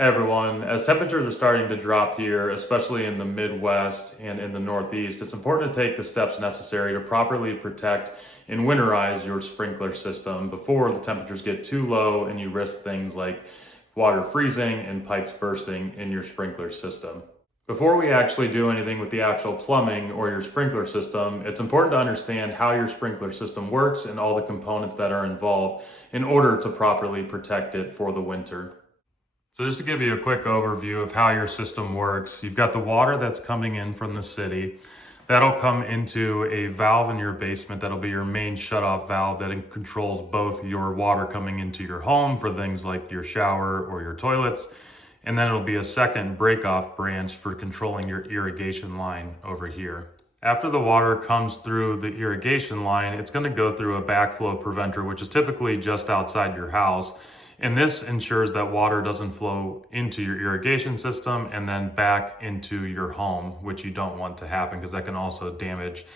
Hey everyone, as temperatures are starting to drop here, especially in the Midwest and in the Northeast, it's important to take the steps necessary to properly protect and winterize your sprinkler system before the temperatures get too low and you risk things like water freezing and pipes bursting in your sprinkler system. Before we actually do anything with the actual plumbing or your sprinkler system, it's important to understand how your sprinkler system works and all the components that are involved in order to properly protect it for the winter. So just to give you a quick overview of how your system works, you've got the water that's coming in from the city. That'll come into a valve in your basement that'll be your main shutoff valve that controls both your water coming into your home for things like your shower or your toilets. And then it'll be a second break-off branch for controlling your irrigation line over here. After the water comes through the irrigation line, it's going to go through a backflow preventer, which is typically just outside your house. And this ensures that water doesn't flow into your irrigation system and then back into your home, which you don't want to happen because that can also damage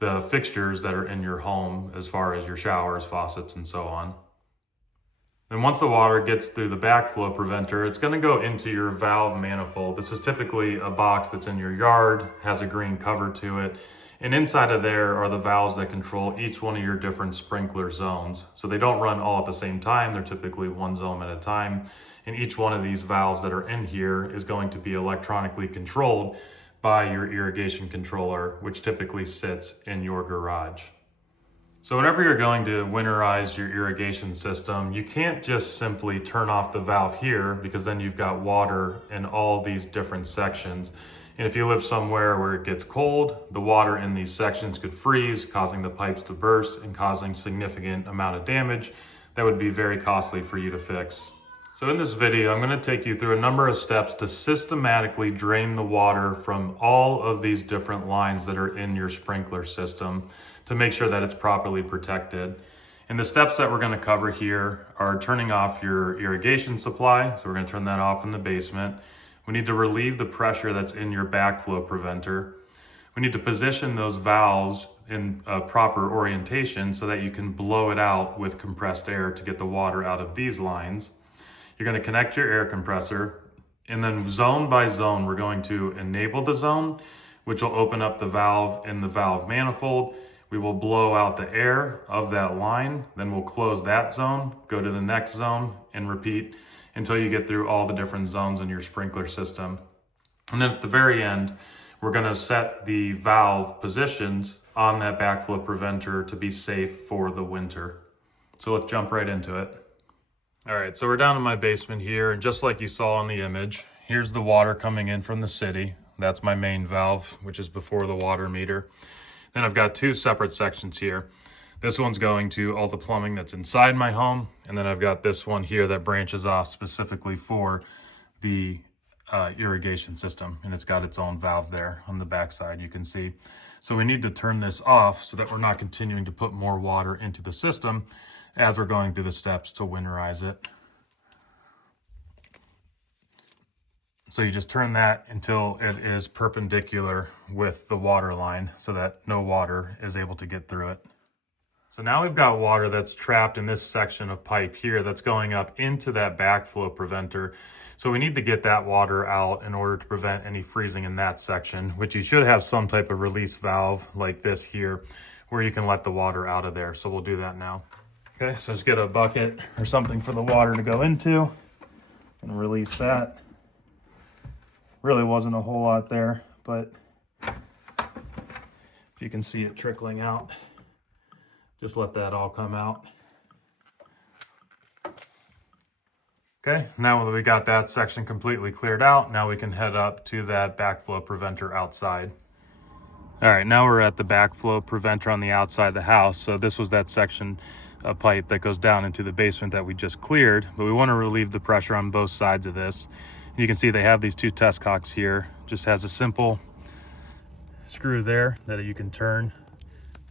the fixtures that are in your home as far as your showers, faucets, and so on. Then once the water gets through the backflow preventer, it's going to go into your valve manifold. This is typically a box that's in your yard, has a green cover to it. And inside of there are the valves that control each one of your different sprinkler zones. So they don't run all at the same time. They're typically one zone at a time. And each one of these valves that are in here is going to be electronically controlled by your irrigation controller, which typically sits in your garage. So whenever you're going to winterize your irrigation system, you can't just simply turn off the valve here because then you've got water in all these different sections. And if you live somewhere where it gets cold, the water in these sections could freeze, causing the pipes to burst and causing significant amount of damage that would be very costly for you to fix. So in this video, I'm going to take you through a number of steps to systematically drain the water from all of these different lines that are in your sprinkler system to make sure that it's properly protected. And the steps that we're going to cover here are turning off your irrigation supply. So we're going to turn that off in the basement. We need to relieve the pressure that's in your backflow preventer. We need to position those valves in a proper orientation so that you can blow it out with compressed air to get the water out of these lines. You're going to connect your air compressor, and then zone by zone, we're going to enable the zone, which will open up the valve in the valve manifold. We will blow out the air of that line, then we'll close that zone, go to the next zone, and repeat until you get through all the different zones in your sprinkler system. And then at the very end, we're going to set the valve positions on that backflow preventer to be safe for the winter. So let's jump right into it. All right, so we're down in my basement here, and just like you saw in the image, here's the water coming in from the city. That's my main valve, which is before the water meter. Then I've got two separate sections here. This one's going to all the plumbing that's inside my home, and then I've got this one here that branches off specifically for the irrigation system, and it's got its own valve there on the backside, you can see. So we need to turn this off so that we're not continuing to put more water into the system as we're going through the steps to winterize it. So you just turn that until it is perpendicular with the water line so that no water is able to get through it. So now we've got water that's trapped in this section of pipe here that's going up into that backflow preventer. So we need to get that water out in order to prevent any freezing in that section, which you should have some type of release valve like this here where you can let the water out of there. So we'll do that now. Okay, so just get a bucket or something for the water to go into and release that. Really wasn't a whole lot there, but if you can see it trickling out, just let that all come out. Okay, now that we got that section completely cleared out, now we can head up to that backflow preventer outside. All right, now we're at the backflow preventer on the outside of the house. So this was that section of pipe that goes down into the basement that we just cleared, but we want to relieve the pressure on both sides of this. You can see they have these two test cocks here. Just has a simple screw there that you can turn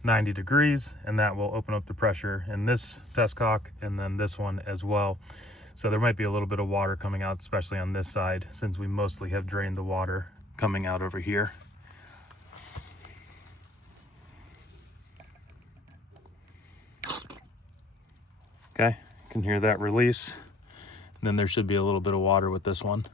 90 degrees, and that will open up the pressure in this test cock and then this one as well. So there might be a little bit of water coming out, especially on this side, since we mostly have drained the water coming out over here. Okay, you can hear that release. then there should be a little bit of water with this one.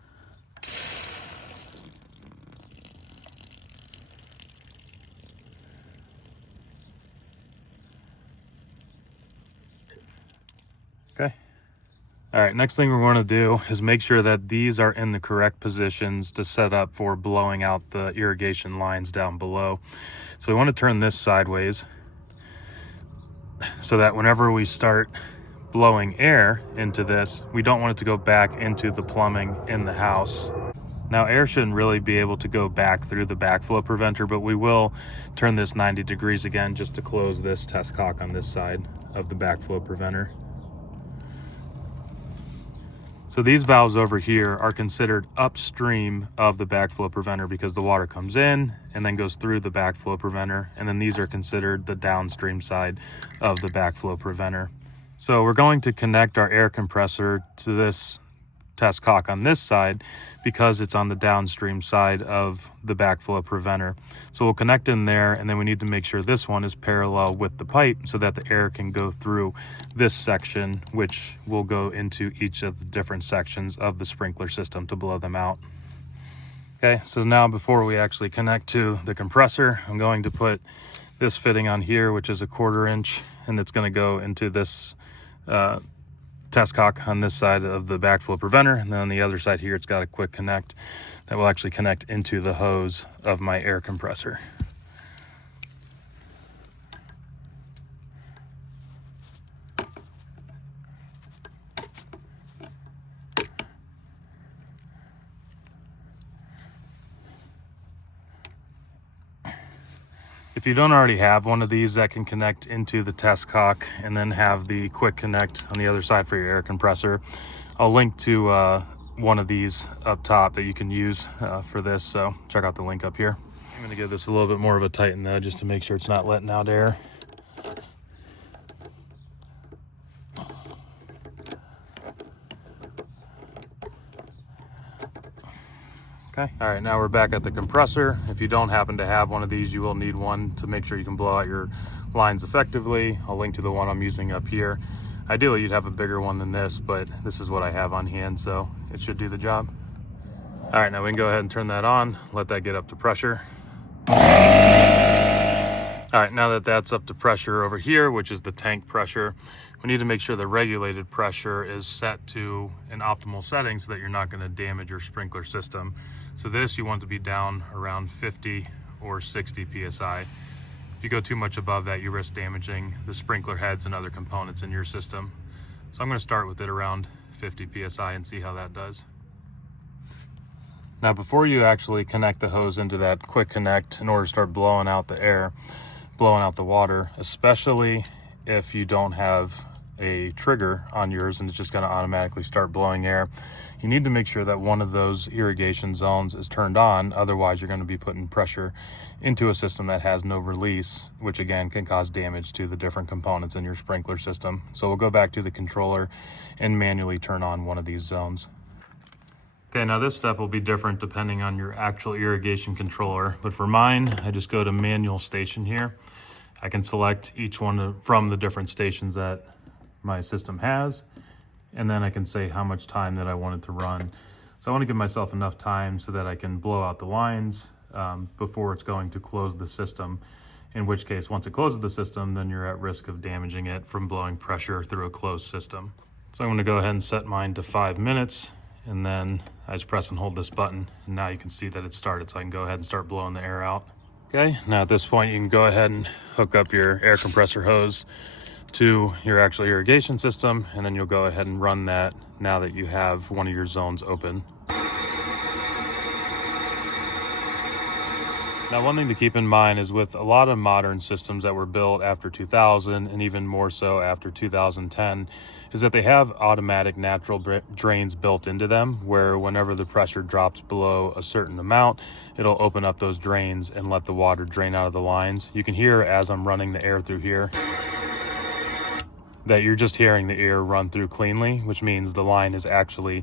Okay. All right, next thing we're going to do is make sure that these are in the correct positions to set up for blowing out the irrigation lines down below. So we want to turn this sideways so that whenever we start blowing air into this, we don't want it to go back into the plumbing in the house. Now, air shouldn't really be able to go back through the backflow preventer, but we will turn this 90 degrees again just to close this test cock on this side of the backflow preventer. So these valves over here are considered upstream of the backflow preventer because the water comes in and then goes through the backflow preventer, and then these are considered the downstream side of the backflow preventer. So we're going to connect our air compressor to this test cock on this side because it's on the downstream side of the backflow preventer. So we'll connect in there, and then we need to make sure this one is parallel with the pipe so that the air can go through this section, which will go into each of the different sections of the sprinkler system to blow them out. Okay, so now before we actually connect to the compressor, I'm going to put this fitting on here, which is a 1/4 inch, and it's going to go into this test cock on this side of the backflow preventer, and then on the other side here it's got a quick connect that will actually connect into the hose of my air compressor. If you don't already have one of these that can connect into the test cock and then have the quick connect on the other side for your air compressor, I'll link to one of these up top that you can use for this, so check out the link up here. I'm going to give this a little bit more of a tighten though, just to make sure it's not letting out air. Okay. All right, now we're back at the compressor. If you don't happen to have one of these, you will need one to make sure you can blow out your lines effectively. I'll link to the one I'm using up here. Ideally, you'd have a bigger one than this, but this is what I have on hand, so it should do the job. All right, now we can go ahead and turn that on, let that get up to pressure. All right, now that that's up to pressure over here, which is the tank pressure, we need to make sure the regulated pressure is set to an optimal setting so that you're not going to damage your sprinkler system. So this, you want to be down around 50 or 60 PSI. If you go too much above that, you risk damaging the sprinkler heads and other components in your system. So I'm going to start with it around 50 PSI and see how that does. Now, before you actually connect the hose into that quick connect in order to start blowing out the air, blowing out the water, especially if you don't have a trigger on yours and it's just going to automatically start blowing air, you need to make sure that one of those irrigation zones is turned on. Otherwise, you're going to be putting pressure into a system that has no release, which again can cause damage to the different components in your sprinkler system. So we'll go back to the controller and manually turn on one of these zones. Okay, now this step will be different depending on your actual irrigation controller, but for mine, I just go to manual station here. I can select each one from the different stations that my system has, and then I can say how much time that I want it to run. So I want to give myself enough time so that I can blow out the lines before it's going to close the system, in which case once it closes the system, then you're at risk of damaging it from blowing pressure through a closed system. So I'm going to go ahead and set mine to 5 minutes, and then I just press and hold this button, and now you can see that it started, so I can go ahead and start blowing the air out. Okay, now at this point you can go ahead and hook up your air compressor hose to your actual irrigation system, and then you'll go ahead and run that now that you have one of your zones open. Now, one thing to keep in mind is with a lot of modern systems that were built after 2000 and even more so after 2010 is that they have automatic natural drains built into them, where whenever the pressure drops below a certain amount, it'll open up those drains and let the water drain out of the lines. You can hear as I'm running the air through here that you're just hearing the air run through cleanly, which means the line is actually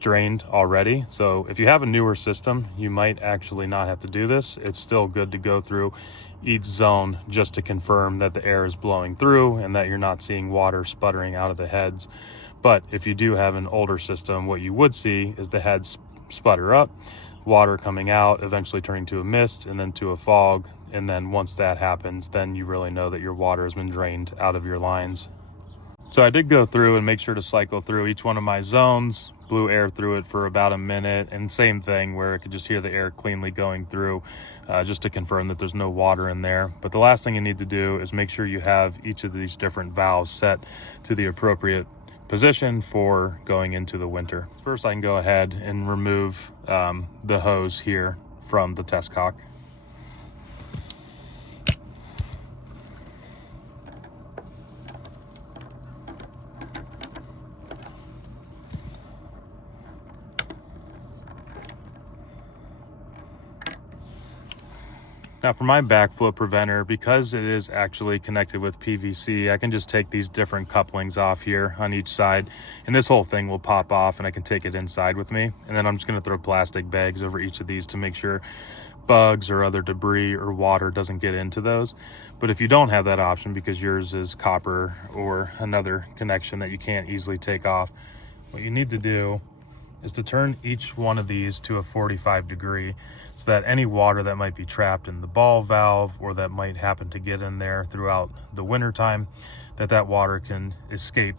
drained already. So if you have a newer system, you might actually not have to do this. It's still good to go through each zone just to confirm that the air is blowing through and that you're not seeing water sputtering out of the heads. But if you do have an older system, what you would see is the head sputter up, water coming out, eventually turning to a mist and then to a fog. And then once that happens, then you really know that your water has been drained out of your lines. So I did go through and make sure to cycle through each one of my zones, blew air through it for about a minute, and same thing where I could just hear the air cleanly going through, just to confirm that there's no water in there. But the last thing you need to do is make sure you have each of these different valves set to the appropriate position for going into the winter. First, I can go ahead and remove the hose here from the test cock. Now for my backflow preventer, because it is actually connected with PVC, I can just take these different couplings off here on each side, and this whole thing will pop off and I can take it inside with me. And then I'm just gonna throw plastic bags over each of these to make sure bugs or other debris or water doesn't get into those. But if you don't have that option because yours is copper or another connection that you can't easily take off, what you need to do is to turn each one of these to a 45 degree so that any water that might be trapped in the ball valve or that might happen to get in there throughout the winter time, that water can escape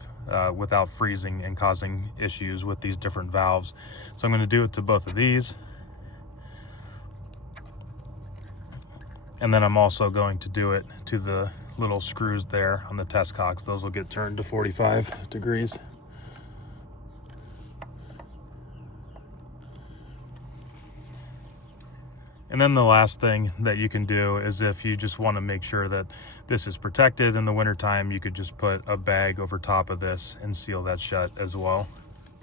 without freezing and causing issues with these different valves. So I'm going to do it to both of these. And then I'm also going to do it to the little screws there on the test cocks. Those will get turned to 45 degrees. And then the last thing that you can do is if you just want to make sure that this is protected in the wintertime, you could just put a bag over top of this and seal that shut as well.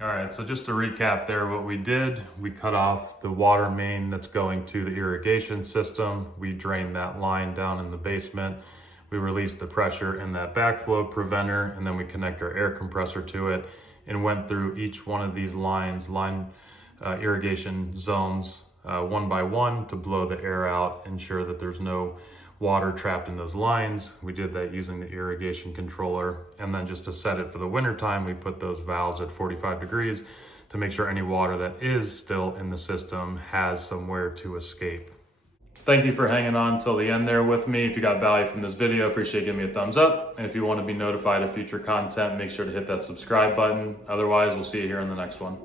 All right, so just to recap there, what we did, we cut off the water main that's going to the irrigation system. We drained that line down in the basement. We released the pressure in that backflow preventer, and then we connect our air compressor to it and went through each one of these irrigation zones one by one to blow the air out, ensure that there's no water trapped in those lines. We did that using the irrigation controller. And then just to set it for the winter time, we put those valves at 45 degrees to make sure any water that is still in the system has somewhere to escape. Thank you for hanging on till the end there with me. If you got value from this video, appreciate giving me a thumbs up. And if you want to be notified of future content, make sure to hit that subscribe button. Otherwise, we'll see you here in the next one.